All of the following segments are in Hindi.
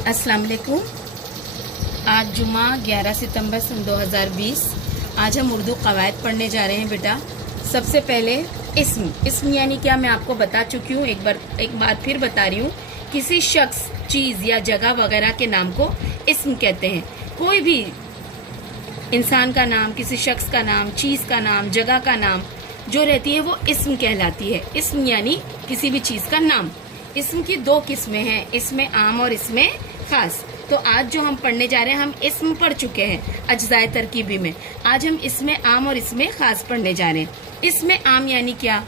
अस्सलाम वालेकुम। आज जुमा 11 सितंबर सन 2020। आज हम उर्दू कवायद पढ़ने जा रहे हैं बेटा। सबसे पहले इस्म यानी क्या, मैं आपको बता चुकी हूँ, एक बार फिर बता रही हूँ। किसी शख्स, चीज़ या जगह वगैरह के नाम को इस्म कहते हैं। कोई भी इंसान का नाम, किसी शख्स का नाम, चीज़ का नाम, जगह का नाम जो रहती है वो इस्म कहलाती है। इस्म यानी किसी भी चीज़ का नाम। इस्म की दो किस्में हैं, इसमें आम और इसमें खास। तो आज जो हम पढ़ने जा रहे हैं, हम इस्म पढ़ चुके हैं अज्जाए तरकीबी में। आज हम इसमें आम और इसमें खास पढ़ने जा रहे हैं। इसमें आम यानी क्या?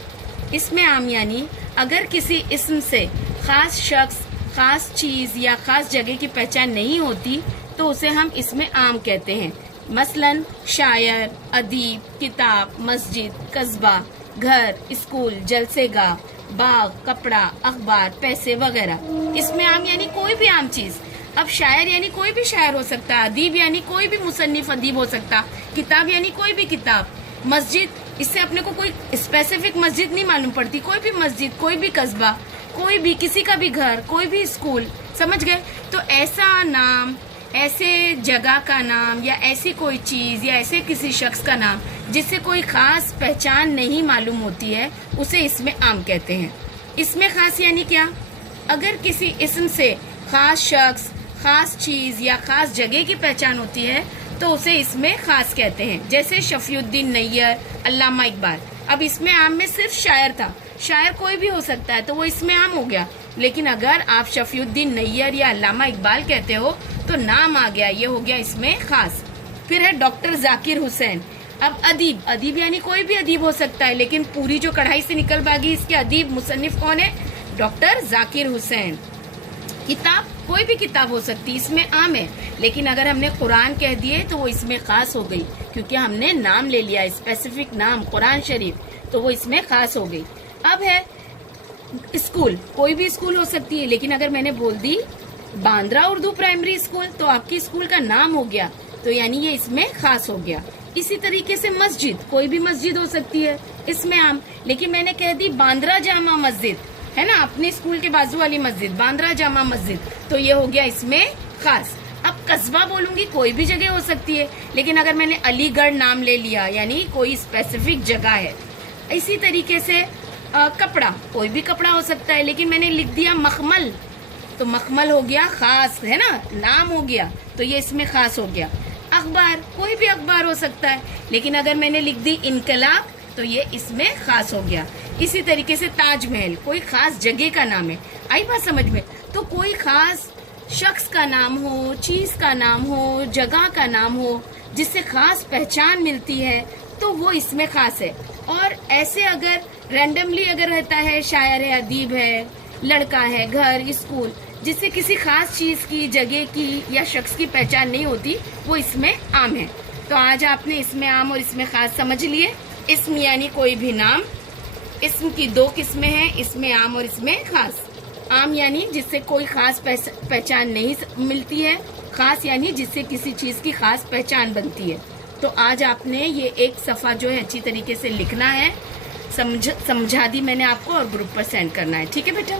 इसमें आम यानी अगर किसी इस्म से खास शख्स, खास चीज़ या खास जगह की पहचान नहीं होती तो उसे हम इसमें आम कहते हैं। मसलन शायर, अदीब, किताब, मस्जिद, कस्बा, घर, स्कूल, जलसेगाह, बाग, कपड़ा, अखबार, पैसे वगैरह। इसमें आम यानी कोई भी आम चीज। अब शायर यानी कोई भी शायर हो सकता है, अदीब यानी कोई भी मुसन्निफ अदीब हो सकता, किताब यानी कोई भी किताब, मस्जिद, इससे अपने को कोई स्पेसिफिक मस्जिद नहीं मालूम पड़ती, कोई भी मस्जिद, कोई भी कस्बा, कोई भी, किसी का भी घर, कोई भी स्कूल, समझ गए? तो ऐसा नाम, ऐसे जगह का नाम या ऐसी कोई चीज या ऐसे किसी शख्स का नाम जिससे कोई खास पहचान नहीं मालूम होती है, उसे इसमें आम कहते हैं। इसमें खास यानी क्या? अगर किसी इस्म से खास शख्स, खास चीज या खास जगह की पहचान होती है तो उसे इसमें खास कहते हैं। जैसे शफीउद्दीन नैयर, अल्लामा इकबाल। अब इसमें आम में सिर्फ शायर था, शायर कोई भी हो सकता है तो वो इसमें आम हो गया। लेकिन अगर आप शफीउद्दीन नैयर या अल्लामा इकबाल कहते हो तो नाम आ गया, ये हो गया इसमें खास। फिर है डॉक्टर जाकिर हुसैन। अब अदीब, अदीब यानी कोई भी अदीब हो सकता है, लेकिन पूरी जो कढ़ाई से निकल भागी इसके अदीब मुसन्निफ कौन है? डॉक्टर जाकिर हुसैन। किताब, कोई भी किताब हो सकती है, इसमें आम है। लेकिन अगर हमने कुरान कह दिए तो वो इसमें खास हो गई, क्योंकि हमने नाम ले लिया, स्पेसिफिक नाम, कुरान शरीफ, तो वो इसमें खास हो गई। अब है स्कूल, कोई भी स्कूल हो सकती है, लेकिन अगर मैंने बोल दी बांद्रा उर्दू प्राइमरी स्कूल तो आपकी स्कूल का नाम हो गया, तो यानी ये इसमें खास हो गया। इसी तरीके से मस्जिद, कोई भी मस्जिद हो सकती है, इसमें आम। लेकिन मैंने कह दी बांद्रा जामा मस्जिद, है ना, अपने स्कूल के बाजू वाली मस्जिद, बांद्रा जामा मस्जिद, तो ये हो गया इसमें खास। अब कस्बा बोलूंगी, कोई भी जगह हो सकती है, लेकिन अगर मैंने अलीगढ़ नाम ले लिया यानी कोई स्पेसिफिक जगह है। इसी तरीके से कपड़ा, कोई भी कपड़ा हो सकता है, लेकिन मैंने लिख दिया मखमल तो मखमल हो गया खास, है ना, नाम हो गया, तो ये इसमें खास हो गया। अखबार, कोई भी अखबार हो सकता है, लेकिन अगर मैंने लिख दी इनकलाब तो ये इसमें खास हो गया। इसी तरीके से ताजमहल, कोई खास जगह का नाम है। आई बात समझ में? तो कोई खास शख्स का नाम हो, चीज का नाम हो, जगह का नाम हो जिससे खास पहचान मिलती है तो वो इसमें खास है। और ऐसे अगर रैंडमली अगर रहता है, शायर है, अदीब है, लड़का है, घर, स्कूल, जिससे किसी खास चीज की, जगह की या शख्स की पहचान नहीं होती, वो इसमें आम है। तो आज आपने इसमें आम और इसमें खास समझ लिए। इस्म यानी कोई भी नाम। इस्म की दो किस्में हैं, इसमें आम और इसमें खास। आम यानी जिससे कोई खास पहचान नहीं मिलती है, खास यानी जिससे किसी चीज की खास पहचान बनती है। तो आज आपने ये एक सफा जो है अच्छी तरीके से लिखना है, समझा दी मैंने आपको, और ग्रुप पर सेंड करना है। ठीक है बेटा?